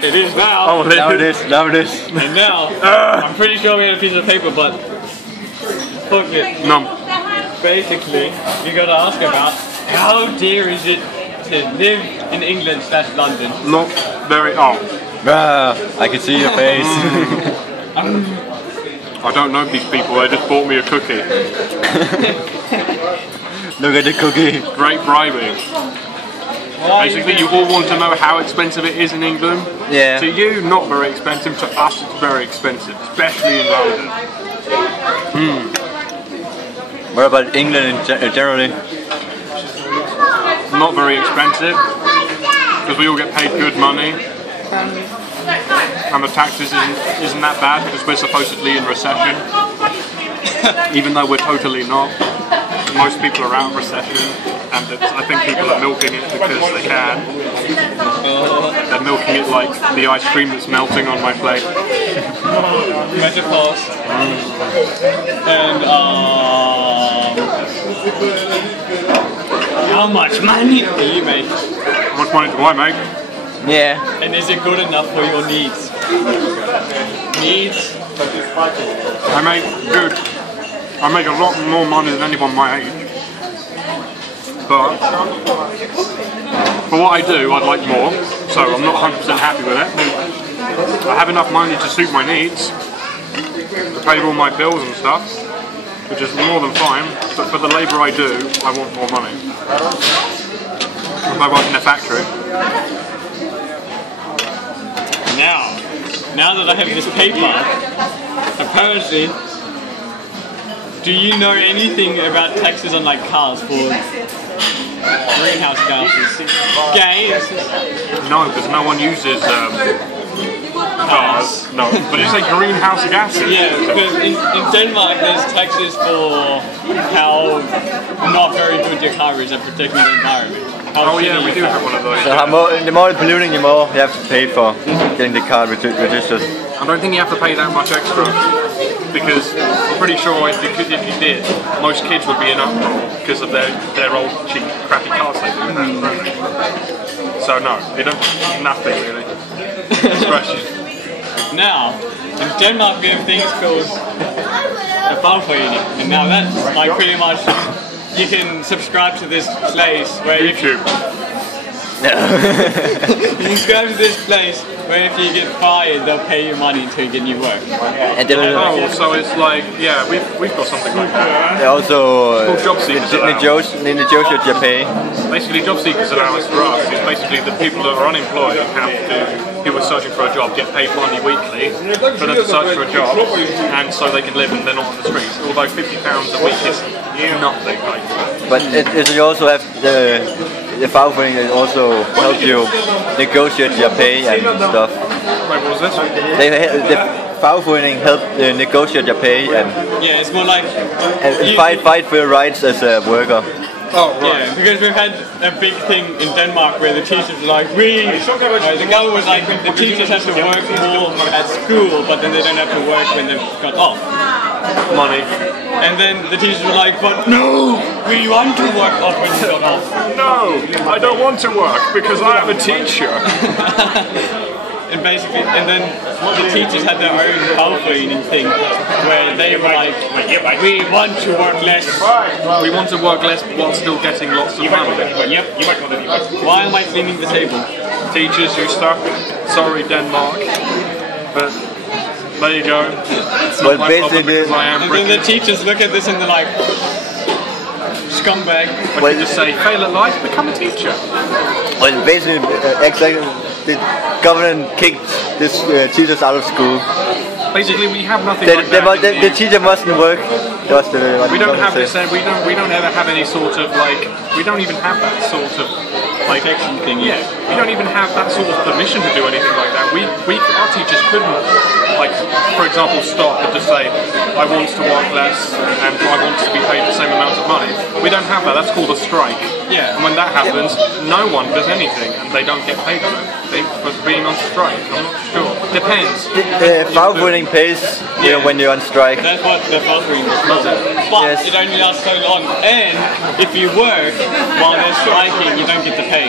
It is now. Oh, now it is. Now it is. And now, I'm pretty sure we had a piece of paper, but fuck it. No. Basically, you gotta ask about how dear is it to live in England/London? Not very. Oh. I can see your face. I don't know these people. They just bought me a cookie. Look at the cookie. Great bribing. Basically, you all want to know how expensive it is in England. Yeah. To you, not very expensive. To us, it's very expensive, especially in London. What about England in generally? Not very expensive, because we all get paid good money. And the taxes isn't that bad, because we're supposedly in recession. Even though we're totally not. Most people are out of recession, and I think people are milking it because they can. They're milking it like the ice cream that's melting on my plate. Metaphors. And how much money do you make? How much money do I make? Yeah. And is it good enough for your needs? Needs? I make good. I make a lot more money than anyone my age. But for what I do, I'd like more. So I'm not 100% happy with it. I have enough money to suit my needs, to pay all my bills and stuff, which is more than fine. But for the labour I do, I want more money. If I work in a factory. Now that I have this paper, apparently, do you know anything about taxes on like cars for greenhouse gases? Gas? No, because no one uses cars. No, but you say greenhouse gases. Yeah, because in Denmark there's taxes for how not very good your car is at protecting the environment. Oh yeah, we do have one of those. So the more polluting, the more you have to pay for getting the car registered. I don't think you have to pay that much extra, because I'm pretty sure if you did, most kids would be in uproar because of their old cheap, crappy cars they do. So no, you don't. Nothing really. Now, in Denmark we have things called a fagforening, and now that's like pretty much you can subscribe to this place where YouTube. You subscribe to this place where if you get fired, they'll pay you money until you get new work. And then, oh, so it's like, yeah, we've got something like that. They also job seekers pay. Basically, job seekers allowance for us is basically the people that are unemployed have to, who are searching for a job, get paid money weekly for them to search for a job, and so they can live and they're not on the streets. Although £50 a week is nothing. Like. But you also have the fagforening that also help you negotiate your pay and stuff. Wait, what was this? The fagforening help negotiate your pay and yeah, it's more like fight for your rights as a worker. Oh, right. Yeah, because we've had a big thing in Denmark where the teachers were like, the government was like, the teachers have to work more at school, but then they don't have to work when they've got off. Money. And then the teachers were like, but no, we want to work off when we got off. No, I don't want to work because I am a teacher. And basically, and then the teachers had their own fagforening thing where they were like, we want to work less. We want to work less while still getting lots of money. Why am I cleaning the table? Teachers, you stuck. Sorry, Denmark. But there you go. Well, basically, and then the teachers look at this and they're like, scumbag. Well, you just say, fail at life, become a teacher. Well, basically, exactly, the government kicked these teachers out of school. Basically, we have nothing like that. The teacher mustn't work. We don't have this. We don't ever have any sort of like. We don't even have that sort of like protection thing. Yeah, we don't even have that sort of permission to do anything like that. Our teachers couldn't, like, for example, stop and just say, I want to work less and I want to be paid the same amount of money. We don't have that. That's called a strike. Yeah. And when that happens, no one does anything and they don't get paid for being on strike. I'm not sure. Depends. The fagforening pays when you're on strike. That's what the fagforening is called. But it only lasts so long. And if you work while they're striking, you don't get the pay.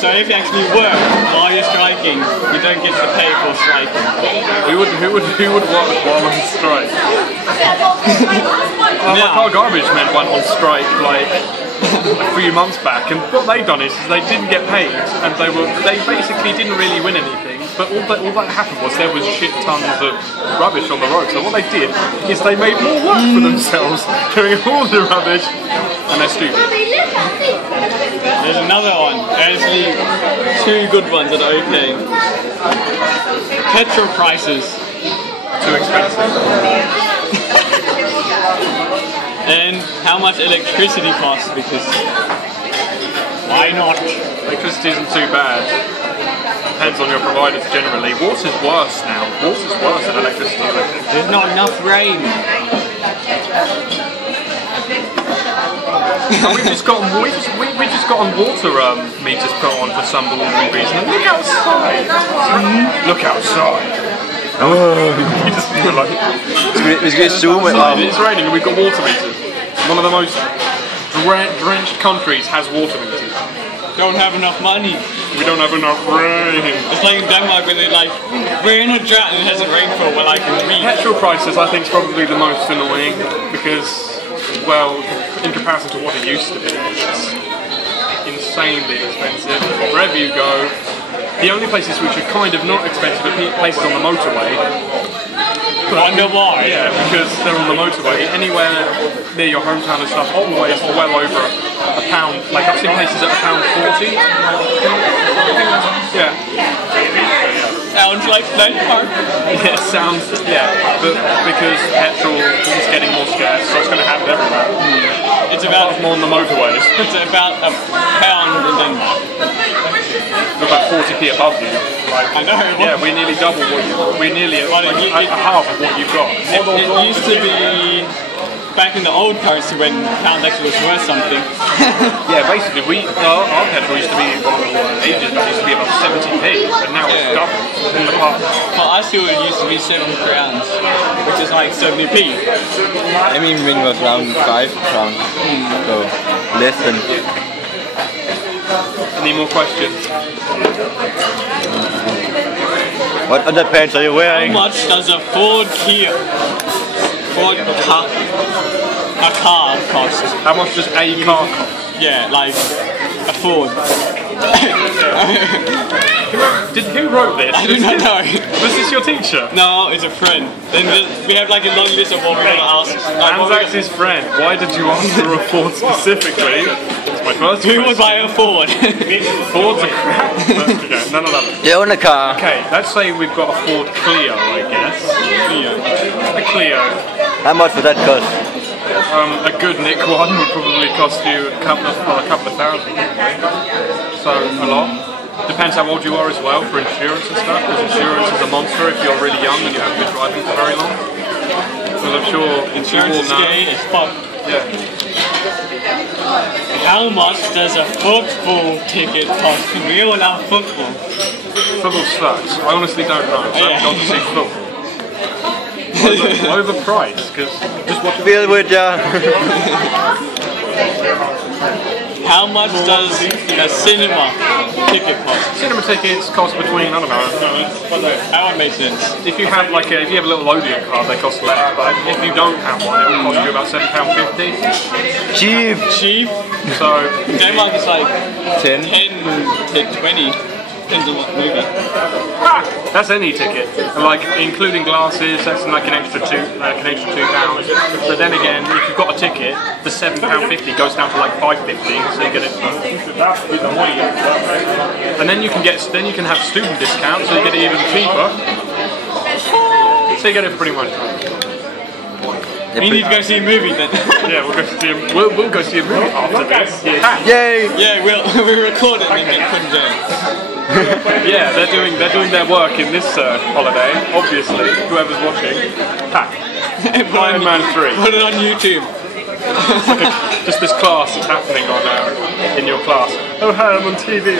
So if you actually work while you're striking, striking, we don't get to pay for striking. Who would work while on strike? Like our garbage men went on strike like a few months back, and what they done is they didn't get paid, and they basically didn't really win anything. But all that happened was there was shit tons of rubbish on the road. So what they did is they made more work for themselves doing all the rubbish, and they're stupid. There's another one. Actually, two good ones that are okay. Petrol prices. Too expensive. And how much electricity costs, because why not? Electricity isn't too bad. Depends on your providers generally. Water's worse now. Water's worse than electricity. There's not enough rain. we just got water meters put on for some bullshit reason. Look outside. Look outside. You just feel like We skal zoome it's raining and we've got water meters. One of the most drenched countries has water meters. Don't have enough money. We don't have enough rain. It's like in Denmark where they're like, we're in a drought and it hasn't rained for like a week. Petrol prices I think is probably the most annoying because, well, in comparison to what it used to be, it's insanely expensive. Wherever you go, the only places which are kind of not expensive are places on the motorway. Wonder why? Yeah, because they're on the motorway. Anywhere near your hometown and stuff, always well over a pound. Like I've seen places at £1.40. Yeah. Sounds like Denmark. Yeah, sounds. Yeah, but because petrol is getting more scarce, so it's going to happen everywhere. It's about more on the motorways. It's about a pound in Denmark. We're about 40p above you. Like, I know. Yeah, we're nearly double what you. We're nearly half of what you've got. It used to be back in the old currency when pound actually was worth something. Yeah, basically our petrol used to be ages back. It used to be about 70p, but now it's doubled in the past. For us, it used to be 7 crowns, which is like 70p. I mean, when it was around 5 crowns, so less than. Any more questions? What underpants are you wearing? How much does a Ford car cost? How much does a car cost? Yeah, like a Ford. Who wrote this? I do not know. Was this your teacher? No, it's a friend. Then we have like a long list of what we're going to ask. Anzac's his friend. Why did you ask for a Ford specifically? That's my first question. Who would buy a Ford? Ford's a crap. Okay, none of that. They own a car. Okay, let's say we've got a Ford Clio, I guess. A Clio. How much would that cost? A good Nick one would probably cost you a couple of thousand. So a lot. Depends how old you are as well for insurance and stuff, because insurance is a monster if you're really young and you haven't been driving for very long. Because I'm sure insurance is scary as fuck. Yeah. How much does a football ticket cost? We all love football. Football sucks. I honestly don't know. I haven't gone to see football. Overpriced, because just watch Feel with ya. How much does a cinema ticket cost? Cinema tickets cost between, I don't know. That one makes sense. If you have like if you have a little Odeon card, they cost less. But if you don't have one, it will cost you about £7.50. Cheap. So Denmark is like 10 to 20. Depends on what movie. That's any ticket, and like including glasses, that's like an extra £2. But then again, if you've got a ticket, the £7.50 goes down to like £5.50, so you get it. And then you can have student discounts, so you get it even cheaper. So you get it for pretty much. We need to go see a movie then. Yeah, we'll go see a movie after this. Yay! Yeah, we'll record it and then put it down. Yeah, they're doing their work in this holiday. Obviously, whoever's watching. Iron Man 3. Put it on YouTube. Just this class that's happening on in your class. Oh hi, I'm on TV.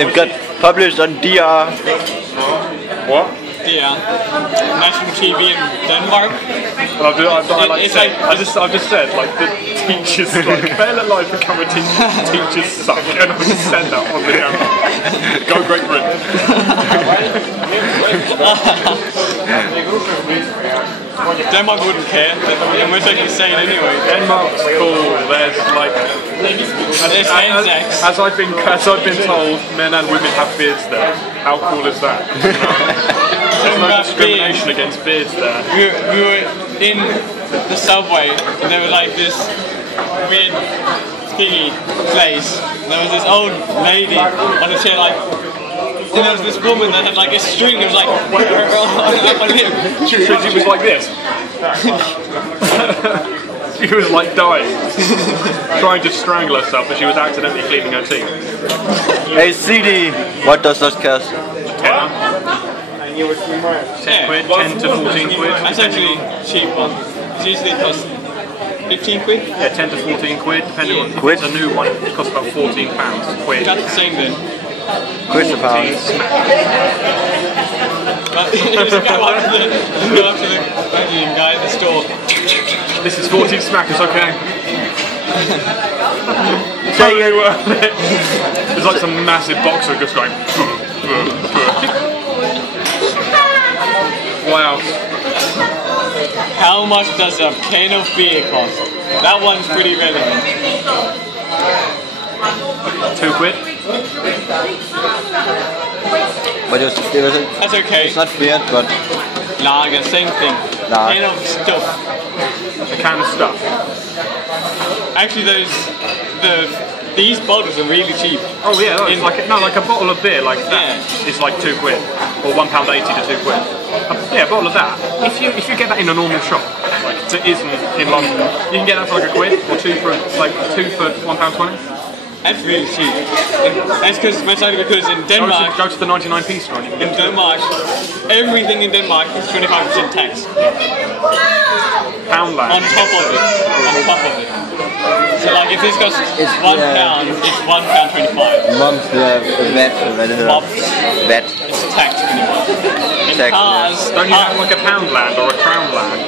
It got published on DR. What? Yeah. National TV in Denmark. And I've just said, like, the teachers, like, fail at life, become a teacher, teachers suck, and I've just said that on the Go Great Britain. Denmark wouldn't care, and we're taking saying anyway. Denmark's cool, there's like... As I've been told, men and women have beards there. How cool is that? There's no discrimination against beards there. We were in the subway, and there was like this weird thingy place. And there was this old lady on a chair, like, and there was this woman that had like a string. It was like up on him. She was like this. She was like dying, trying to strangle herself, but she was accidentally cleaning her teeth. Hey CD, what does that cost? 10 quid, 10 to 14 quid. That's actually cheap one. It usually costs 15 quid? Yeah, 10 to 14 quid, depending on if it's a new one. It costs about £14 quid. That's the same then. Quid's a pound. But you just go up to the vacuum guy at the store. This is 14 smackers, okay? Totally worth it. There's like some massive boxer just going. Wow. How much does a can of beer cost? That one's pretty relevant. 2 quid. But that's okay. It's not beer, but... Lager, same thing. Nah. Can of stuff. A can of stuff. Actually, these bottles are really cheap. Oh yeah, like a bottle of beer like that is like 2 quid, or £1.80 to 2 quid. Yeah, a bottle of that. If you get that in a normal shop, like that isn't in London, you can get that for like a quid or two for £1.20. That's really cheap. That's because in Denmark... Go to the 99p store. In Denmark, everything in Denmark is 25% tax. Poundland. On top of it. So like if this costs £1, it's £1.25. Mums, VAT. It's tax pretty much. In Tax, cars... Don't you have like a Poundland or a Crownland?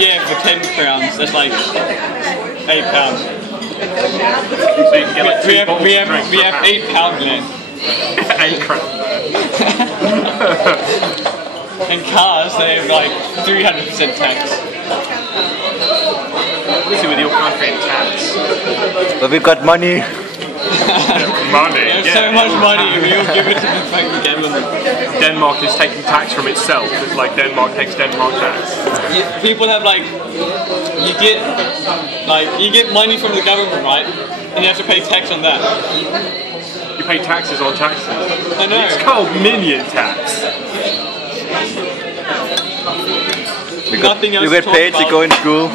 Yeah, for 10 crowns, that's like £8. So you can get like we have £8 £8 crowns. In cars, they have like 300% tax. Busy with your country and tax. But we've got money. Money. There's so much money, we'll give it to the fucking government. Denmark is taking tax from itself. It's like Denmark takes Denmark tax. People have like, you get money from the government, right? And you have to pay tax on that. You pay taxes on taxes. I know. It's called minion tax. You get paid to go in school.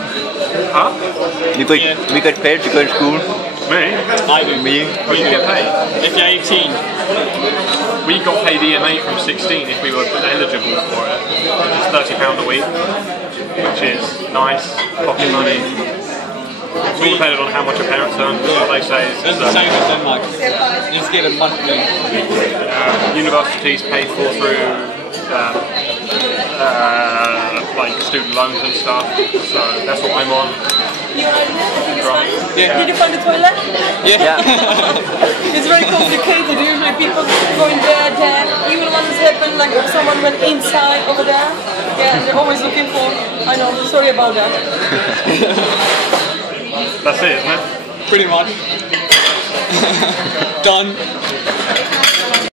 Huh? We get paid to go in school. Me? I do. Me? Oh, you get paid? If you're 18. We got paid EMA from 16 if we were eligible for it. It's £30 a week, which is nice, pocket money. It's all dependent on how much your parents earn. What they say is it's the same as Denmark. You just get a monthly. Universities paid for through like student loans and stuff. So that's what I'm on. Yeah. Did you find the toilet? Yeah. It's very complicated. Usually people go in there, even when it's happened, like if someone went inside over there. Yeah, they're always looking for. I know. Sorry about that. That's it, isn't it? Pretty much. Done.